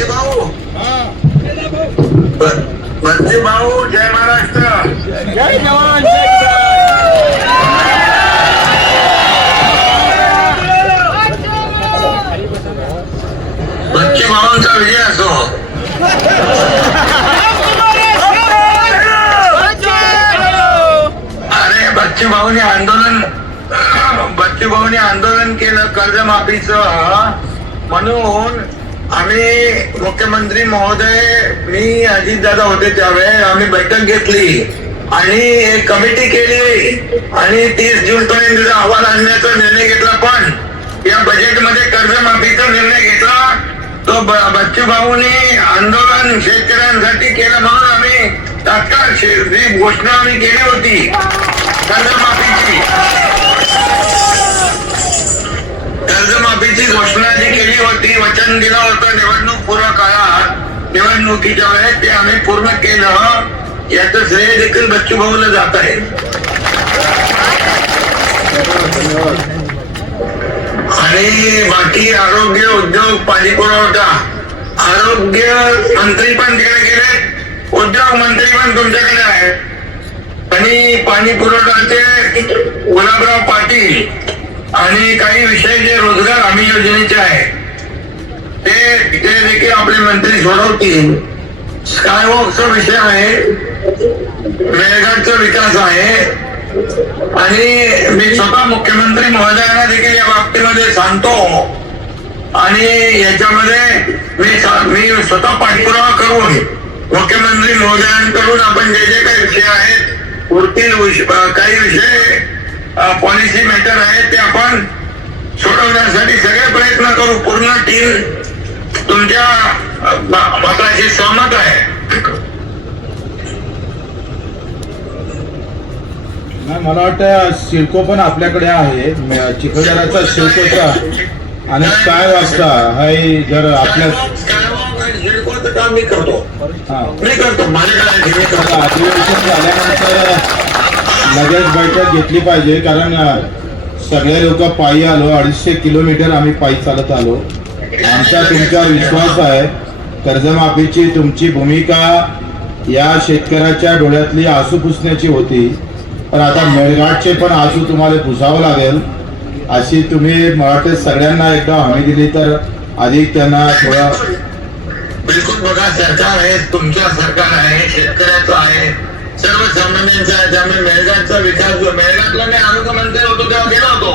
बच्चे भाऊ, बच्चे भाऊ, जय महाराष्ट्र. जय जवान जय बच्चे भावांचा विजय असो. अरे बच्चे भाऊने आंदोलन केलं कर्जमाफीचं, म्हणून आम्ही मुख्यमंत्री महोदय, मी अजितदादा होते त्यावेळेस आम्ही बैठक घेतली आणि एक कमिटी केली आणि 30 जून पर्यंत अहवाल आणण्याचा निर्णय घेतला. पण या बजेटमध्ये कर्जमाफीचा निर्णय घेतला तो बच्चू भाऊने आंदोलन शेतकऱ्यांसाठी केलं, म्हणून आम्ही तात्काळ जी घोषणा आम्ही केली होती कर्जमाफीची घोषणा जी केली होती, वचन दिलं होतं निवडणूक पूर्व काळात, निवडणुकीच्या वेळेस ते आम्ही पूर्ण केलं. याचं श्रेय देखील बच्चू भाऊला जात आहे. आणि बाकी आरोग्य, उद्योग, पाणी पुरवठा, आरोग्य मंत्री पण तिकडे गेले, उद्योग मंत्री पण तुमच्याकडे आहे. आणि पाणी पुरवठाचे गुलाबराव पाटील आणि काही विषय जे रोजगार हमी योजनेचे आहे ते देखील आपले मंत्री सोडवतील. स्कायवॉकचा विषय आहे, मेळघाटचा विकास आहे आणि मी स्वतः मुख्यमंत्री महोदयांना देखील या बाबतीमध्ये सांगतो आणि याच्यामध्ये मी स्वतः पाठपुरावा करून मुख्यमंत्री महोदयांकडून आपण जे जे काही विषय आहेत, उरतील काही विषय पॉलिसी मॅटर आहे ते आपण सोडवण्यासाठी सगळे प्रयत्न करू. पूर्ण टीम तुमच्या मताशी सहमत आहे. मला वाटतं सिडको पण आपल्याकडे आहे, चिखलदराचा सिडकोचा आणि काय वाजता हाय जर आपल्या सिडकोचं काम मी करतो. माझ्याकडे अधिवेशन झाल्यानंतर लगेच बैठक घेतली पाहिजे, कारण सगळे लोक पायी आलो, 250 किलोमीटर आम्ही पायी चालत आलो. आमचा तुमच्यावर विश्वास आहे. कर्जमाफीची तुमची भूमिका या शेतकऱ्याच्या डोळ्यातली आसू पुसण्याची होती, पण आता मेळघाटचे पण आसू तुम्हाला पुसावं लागेल. अशी तुम्ही मला वाटतं सगळ्यांना एकदा हमी दिली तर अधिक त्यांना थोडा. बिलकुल, बघा सरकार आहे, तुमच्या सरकार आहे, शेतकऱ्याचं आहे, सर्वसामान्यांचा आहे. त्यामुळे मेळघाटचा विकास, मेळघाटला मी आरोग्य मंत्री होतो तेव्हा गेलो होतो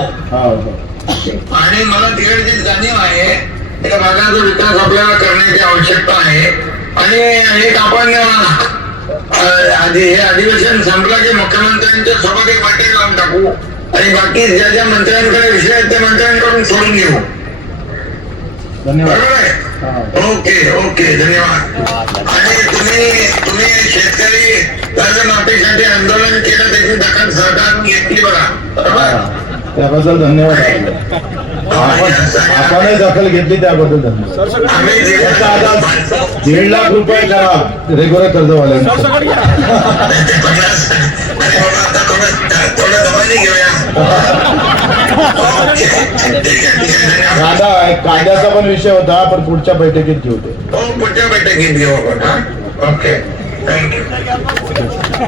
आणि मला तिकडची जाणीव आहे त्या भागाचा विकास आपल्याला करण्याची आवश्यकता आहे. आणि एक आपण हे अधिवेशन संपलं की मुख्यमंत्र्यांच्या सोबत एक बैठक लावून टाकू आणि बाकी ज्या ज्या मंत्र्यांकडे विषय आहेत त्या मंत्र्यांकडून सोडून घेऊ. धन्यवाद. ओके ओके, धन्यवाद. आणि तुम्ही शेतकरी कर्जमाफीसाठी आंदोलन केलं, त्याची दखल सरकारने घेतली बघा, बरोबर? त्याबद्दल धन्यवाद. आपणही दखल घेतली त्याबद्दल धन्यवाद. आम्ही 1.5 लाख रुपये करा रेग्युलर कर्जवाल्यांना. थोडं दबाने घेऊया. कायद्याचा पण विषय होता, पण पुढच्या बैठकीत घेऊ. पुढच्या बैठकीत घेऊ आपण. Okay, thank you.